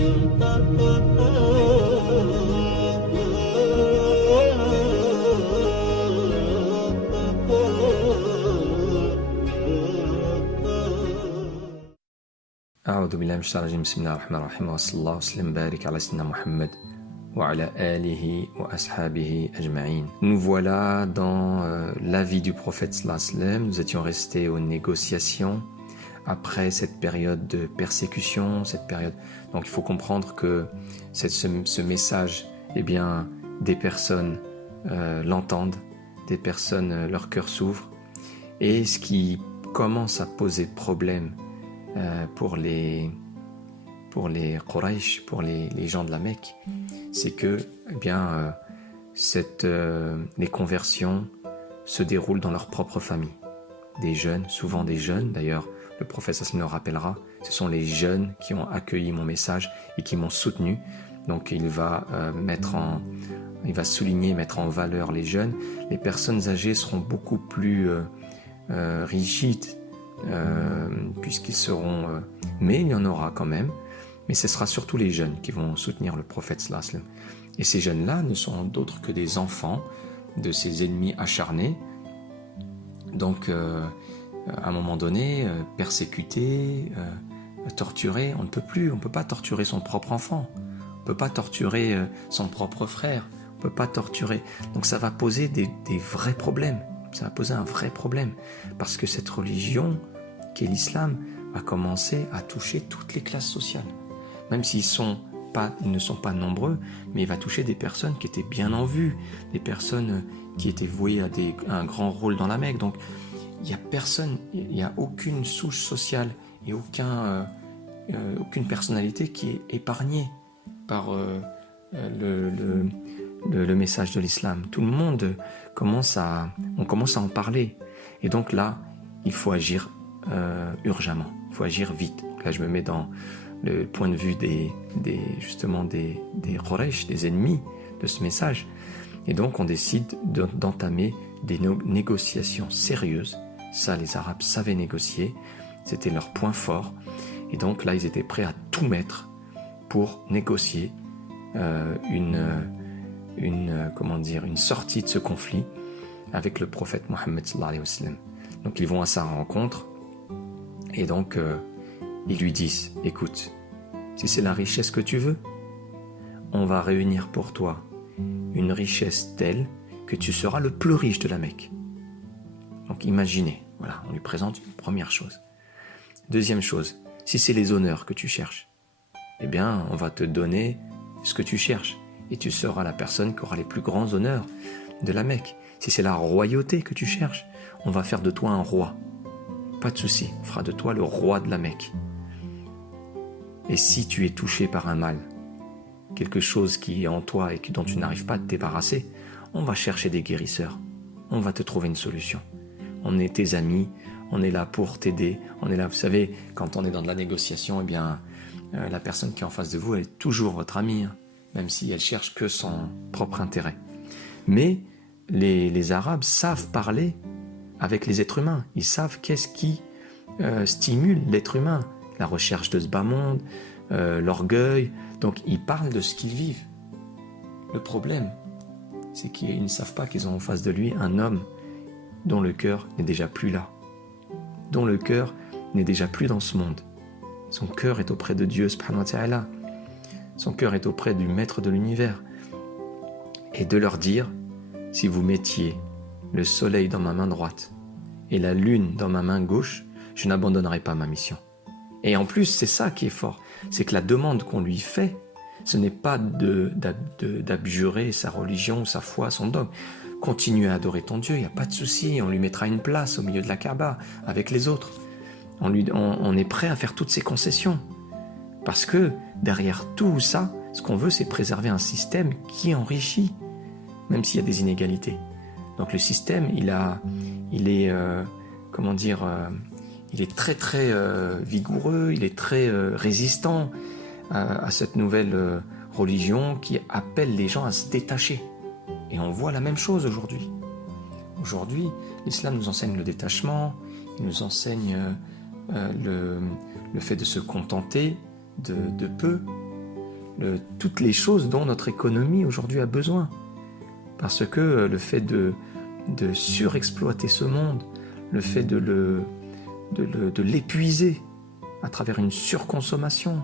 أعوذ بالله من الشيطان الرجيم بسم الله الرحمن الرحيم وصلى الله وسلم وبارك على سيدنا محمد وعلى آله وأصحابه أجمعين. Nous voilà dans la vie du prophète sallallahu alayhi wa sallam. Nous étions restés aux négociations après cette période de persécution, cette période. Donc il faut comprendre que ce message, eh bien, des personnes l'entendent, des personnes leur cœur s'ouvre, et ce qui commence à poser problème pour les Quraysh, pour les gens de la Mecque, c'est que eh bien, les conversions se déroulent dans leur propre famille. Des jeunes, souvent des jeunes, d'ailleurs le prophète sallallahu alayhi wa sallam le rappellera, ce sont les jeunes qui ont accueilli mon message et qui m'ont soutenu. Donc il va souligner, mettre en valeur les jeunes. Les personnes âgées seront beaucoup plus rigides, puisqu'ils seront... mais il y en aura quand même. Mais ce sera surtout les jeunes qui vont soutenir le prophète sallallahu alayhi wa sallam. Et ces jeunes-là ne sont d'autres que des enfants de ces ennemis acharnés. Donc, à un moment donné, persécutés, torturés, on ne peut pas torturer son propre enfant. On ne peut pas torturer son propre frère. On ne peut pas torturer... Donc ça va poser des vrais problèmes. Ça va poser un vrai problème. Parce que cette religion, qui est l'islam, va commencer à toucher toutes les classes sociales. Même s'ils ne sont pas nombreux, mais il va toucher des personnes qui étaient bien en vue, des personnes qui étaient vouées à un grand rôle dans la Mecque. Donc il n'y a aucune souche sociale et aucune personnalité qui est épargnée par le message de l'islam. Tout le monde commence à en parler. Et donc là, il faut agir urgemment. Il faut agir vite. Là, je me mets dans le point de vue des Quraysh, des ennemis de ce message. Et donc, on décide d'entamer des négociations sérieuses. Ça, les Arabes savaient négocier. C'était leur point fort. Et donc là, ils étaient prêts à tout mettre pour négocier une sortie de ce conflit avec le prophète Mohammed sallallahu alayhi wa sallam. Donc ils vont à sa rencontre et donc ils lui disent: écoute, si c'est la richesse que tu veux, on va réunir pour toi une richesse telle que tu seras le plus riche de la Mecque. Donc imaginez, voilà, on lui présente une première chose. Deuxième chose, si c'est les honneurs que tu cherches, eh bien on va te donner ce que tu cherches et tu seras la personne qui aura les plus grands honneurs de la Mecque. Si c'est la royauté que tu cherches, on va faire de toi un roi. Pas de souci, on fera de toi le roi de la Mecque. Et si tu es touché par un mal, quelque chose qui est en toi et dont tu n'arrives pas à te débarrasser, on va chercher des guérisseurs. On va te trouver une solution. On est tes amis, on est là pour t'aider. On est là, vous savez, quand on est dans de la négociation, eh bien, la personne qui est en face de vous, elle est toujours votre amie, hein, même si elle cherche que son propre intérêt. Mais les Arabes savent parler avec les êtres humains. Ils savent qu'est-ce qui stimule l'être humain. La recherche de ce bas monde, l'orgueil. Donc ils parlent de ce qu'ils vivent. Le problème, c'est qu'ils ne savent pas qu'ils ont en face de lui un homme dont le cœur n'est déjà plus là. Dont le cœur n'est déjà plus dans ce monde. Son cœur est auprès de Dieu, subhanahu wa ta'ala. Son cœur est auprès du maître de l'univers. Et de leur dire: si vous mettiez le soleil dans ma main droite et la lune dans ma main gauche, je n'abandonnerai pas ma mission. Et en plus, c'est ça qui est fort, c'est que la demande qu'on lui fait, ce n'est pas d'abjurer sa religion, sa foi, son dogme. Continue à adorer ton Dieu, il n'y a pas de souci, on lui mettra une place au milieu de la Kaaba avec les autres. On est prêt à faire toutes ces concessions. Parce que derrière tout ça, ce qu'on veut, c'est préserver un système qui enrichit, même s'il y a des inégalités. Donc le système, il est très très vigoureux, il est très résistant à cette nouvelle religion qui appelle les gens à se détacher. Et on voit la même chose aujourd'hui. Aujourd'hui, l'islam nous enseigne le détachement, il nous enseigne le fait de se contenter de peu, toutes les choses dont notre économie aujourd'hui a besoin. Parce que le fait de surexploiter ce monde, le fait de l'épuiser à travers une surconsommation,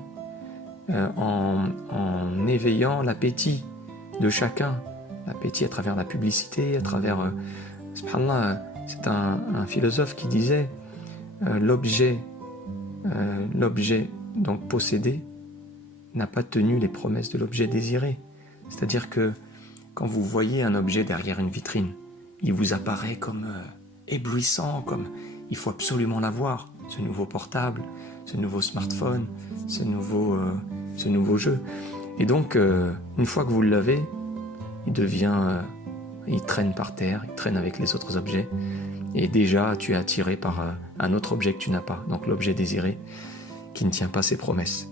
en éveillant l'appétit de chacun, l'appétit à travers la publicité, à travers... subhanallah, c'est un philosophe qui disait l'objet donc possédé n'a pas tenu les promesses de l'objet désiré. C'est-à-dire que quand vous voyez un objet derrière une vitrine, il vous apparaît comme éblouissant, comme il faut absolument l'avoir, ce nouveau portable, ce nouveau smartphone, ce nouveau jeu. Et donc, une fois que vous l'avez, il traîne par terre, il traîne avec les autres objets, et déjà tu es attiré par un autre objet que tu n'as pas, donc l'objet désiré qui ne tient pas ses promesses.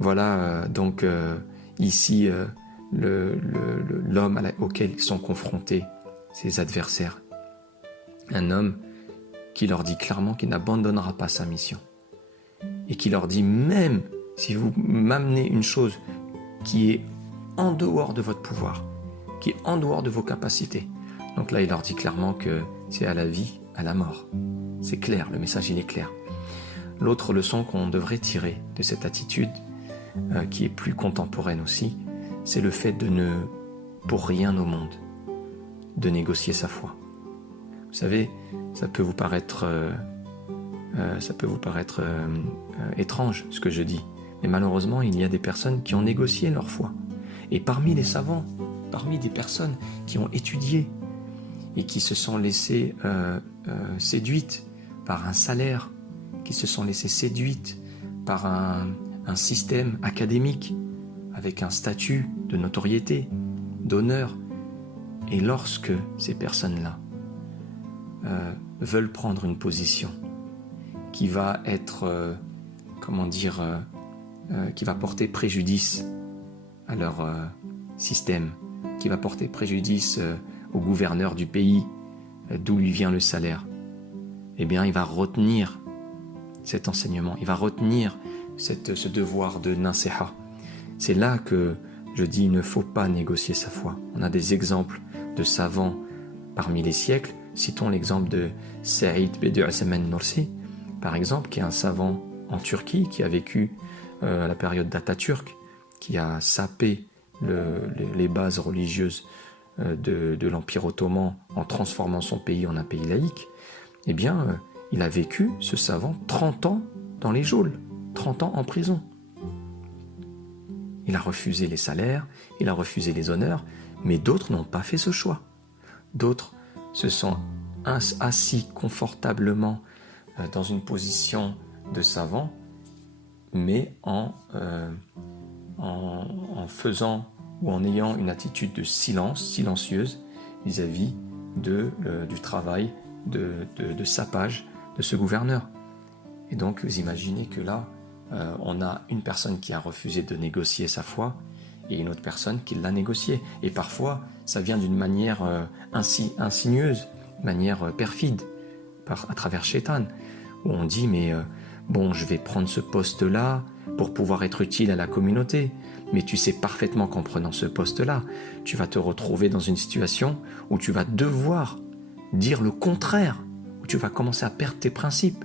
Voilà donc ici l'homme auquel sont confrontés ses adversaires. Un homme qui leur dit clairement qu'il n'abandonnera pas sa mission. Et qui leur dit, même si vous m'amenez une chose qui est en dehors de votre pouvoir, qui est en dehors de vos capacités. Donc là, il leur dit clairement que c'est à la vie, à la mort. C'est clair, le message il est clair. L'autre leçon qu'on devrait tirer de cette attitude, qui est plus contemporaine aussi, c'est le fait de ne, pour rien au monde, de négocier sa foi. Vous savez, ça peut vous paraître étrange ce que je dis, mais malheureusement il y a des personnes qui ont négocié leur foi. Et parmi les savants, parmi des personnes qui ont étudié et qui se sont laissées séduites par un salaire, qui se sont laissées séduites par un système académique avec un statut de notoriété, d'honneur. Et lorsque ces personnes-là veulent prendre une position qui va être, qui va porter préjudice à leur système, qui va porter préjudice au gouverneur du pays d'où lui vient le salaire, eh bien il va retenir cet enseignement, il va retenir ce devoir de nasiha. C'est là que je dis il ne faut pas négocier sa foi. On a des exemples de savants parmi les siècles. Citons l'exemple de Saïd Bediüzzaman Nursi, par exemple, qui est un savant en Turquie, qui a vécu à la période d'Atatürk, qui a sapé les bases religieuses de l'Empire ottoman en transformant son pays en un pays laïque. Eh bien, il a vécu, ce savant, 30 ans dans les geôles, 30 ans en prison. Il a refusé les salaires, il a refusé les honneurs, mais d'autres n'ont pas fait ce choix. D'autres se sont assis confortablement dans une position de savant, mais en faisant ou en ayant une attitude de silencieuse vis-à-vis du travail de sapage de ce gouverneur. Et donc vous imaginez que là, on a une personne qui a refusé de négocier sa foi et une autre personne qui l'a négociée. Et parfois, ça vient d'une manière insinueuse, d'une manière perfide, à travers Shaitan, où on dit, mais bon, je vais prendre ce poste-là pour pouvoir être utile à la communauté. Mais tu sais parfaitement qu'en prenant ce poste-là, tu vas te retrouver dans une situation où tu vas devoir dire le contraire, où tu vas commencer à perdre tes principes.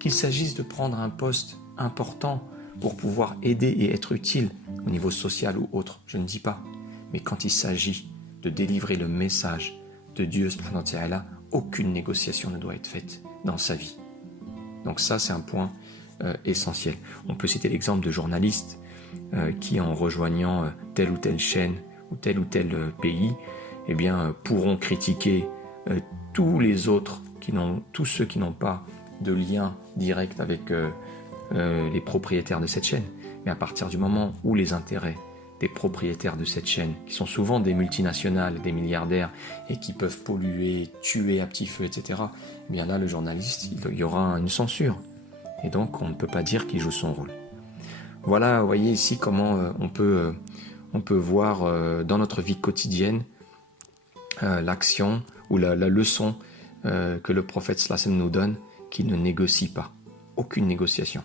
Qu'il s'agisse de prendre un poste important pour pouvoir aider et être utile au niveau social ou autre, je ne dis pas. Mais quand il s'agit de délivrer le message de Dieu, subhanahu wa ta'ala, aucune négociation ne doit être faite dans sa vie. Donc ça, c'est un point essentiel. On peut citer l'exemple de journalistes qui, en rejoignant telle ou telle chaîne ou tel pays, eh bien, pourront critiquer tous ceux qui n'ont pas de lien direct avec les propriétaires de cette chaîne. Mais à partir du moment où les intérêts des propriétaires de cette chaîne, qui sont souvent des multinationales, des milliardaires, et qui peuvent polluer, tuer à petit feu, etc., eh bien là, le journaliste, il y aura une censure. Et donc, on ne peut pas dire qu'il joue son rôle. Voilà, vous voyez ici comment on peut voir dans notre vie quotidienne l'action ou la leçon que le prophète sallallahu alayhi wa sallam nous donne, qu'il ne négocie pas. Aucune négociation.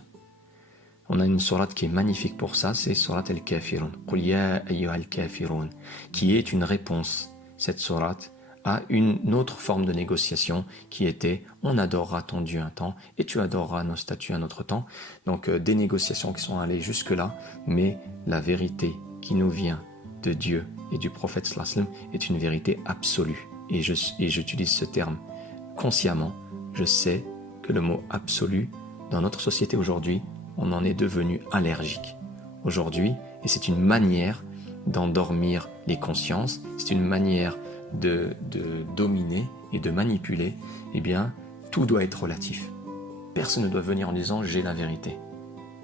On a une sourate qui est magnifique pour ça, c'est sourate Al-Kafirun. Qul ya ayyuhal kafirun, qui est une réponse, cette sourate, à une autre forme de négociation qui était on adorera ton Dieu un temps et tu adoreras nos statues un autre temps. Donc des négociations qui sont allées jusque-là, mais la vérité qui nous vient de Dieu et du prophète sallallahu alayhi wa sallam est une vérité absolue. Et j'utilise ce terme consciemment. Je sais que le mot absolu, dans notre société aujourd'hui, on en est devenu allergique. Aujourd'hui, et c'est une manière d'endormir les consciences, c'est une manière de dominer et de manipuler, eh bien, tout doit être relatif. Personne ne doit venir en disant « j'ai la vérité ».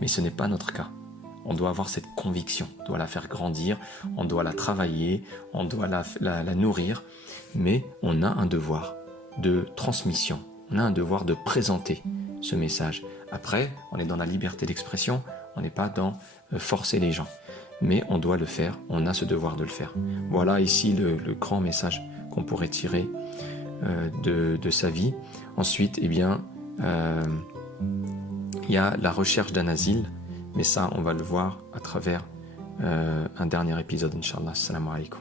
Mais ce n'est pas notre cas. On doit avoir cette conviction, on doit la faire grandir, on doit la travailler, on doit la nourrir, mais on a un devoir de transmission, on a un devoir de présenter ce message. Après, on est dans la liberté d'expression, on n'est pas dans forcer les gens. Mais on doit le faire, on a ce devoir de le faire. Voilà ici le grand message qu'on pourrait tirer de sa vie. Ensuite, eh bien, il y a la recherche d'un asile, mais ça, on va le voir à travers un dernier épisode, Inch'Allah. Assalamu alaikum.